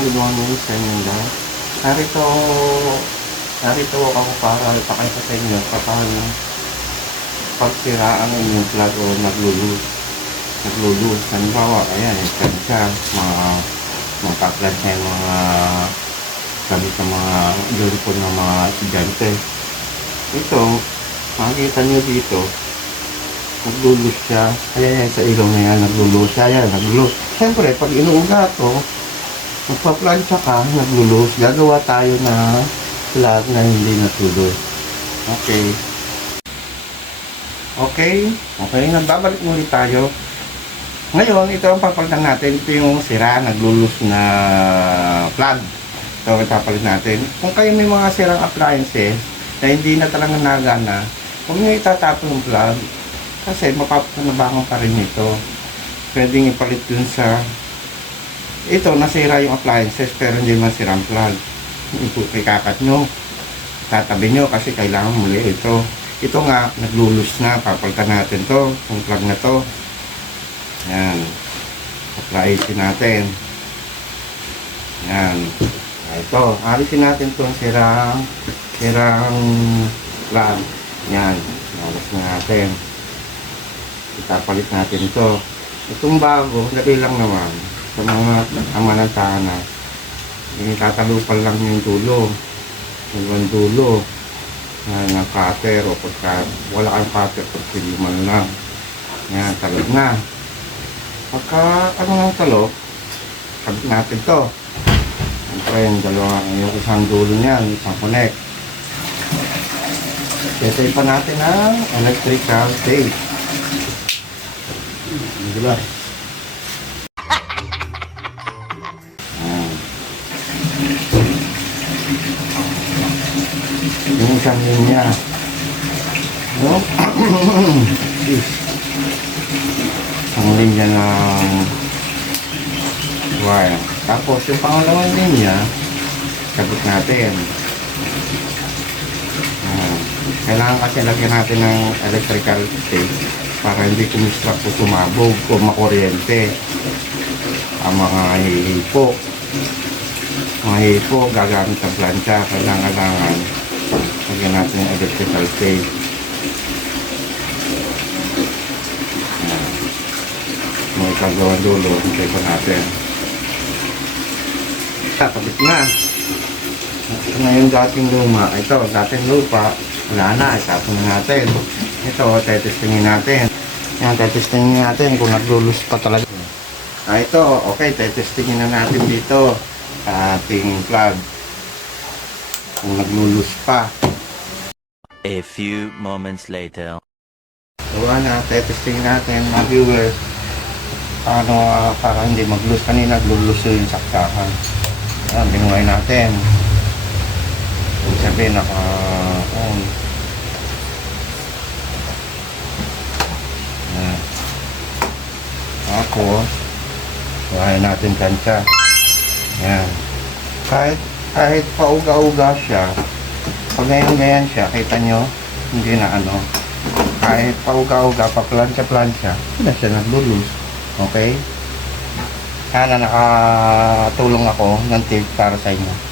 good morning sa inyo lahat. Narito, narito ako para ipakita sa inyo paano pagsira ang inyong plug o naglulus. Halimbawa, ayan, yan siya, mga plug na yung mga gamit ng mga uniform ng mga estudyante. Ito, makikita nyo dito, naglulus siya. Ayan, sa ilong na yan, naglulus siya. Ayan, naglulus. Siyempre, pag inuuga ito, magpa-plancha ka, naglulus. Gagawa tayo na plug na hindi natulus. Okay. Nagbabalik muli tayo. Ngayon, ito ang papalitan natin. Ito yung sira, naglulus na plug. Ito ang papalit natin. Kung kayo may mga sirang appliances na hindi na talaga nagana, huwag nyo itatapon yung plug kasi mapapanabangan pa rin ito. Pwedeng ipalit dun sa ito, nasira yung appliances pero hindi man sirang plug. Ikakat nyo, tatabi nyo kasi kailangan muli ito. Ito nga, naglulus na. Papalitan natin to, yung plug na to. Yan. Appliances natin. Yan. Ito, alisin natin itong sirang plug. Yan. Alis na natin. Itapalit natin ito. Itong bago, dali lang naman. Sa mga amanantahan na tatalupan lang yung dulo ng cutter o pagka wala kang cutter pagpiliman lang yan, talog na pagka ng talog sabit natin to siyempre yung isang dulo niyan, isang connect setay pa natin ang electrical tape dulas. Yung isang linya no? Ang linya ng wire tapos yung pangalawang linya sabit natin kailangan kasi lagyan natin ng electrical tape para hindi kumistrap o sumabog o makuryente ang mga hihipo gagamit ng plancha kailangan lagyan natin yung electrical tape may kagawang dulo hintay pa natin kakabit na ito na yung dating luma ito dating lupa wala na isapon na natin ito tetestingin natin yan tetestingin natin kung naglulus pa talaga ito okay tetestingin na natin dito ating plug kung naglulus pa. A few moments later. Gawa na, testing natin mga viewers paano para hindi maglus. Kanina naglulus yung saksakan. Ayan, binuhay natin. Kung sabihin naka-on. Ayan. Tapos buhay natin tansya. Ayan. Kahit pauga-uga siya, pag ganyan siya, kita nyo, hindi na kahit pauga-uga, pa-plancha-plancha, hindi na siya naglulus. Okay? Sana nakatulong ako ng tip para sa inyo.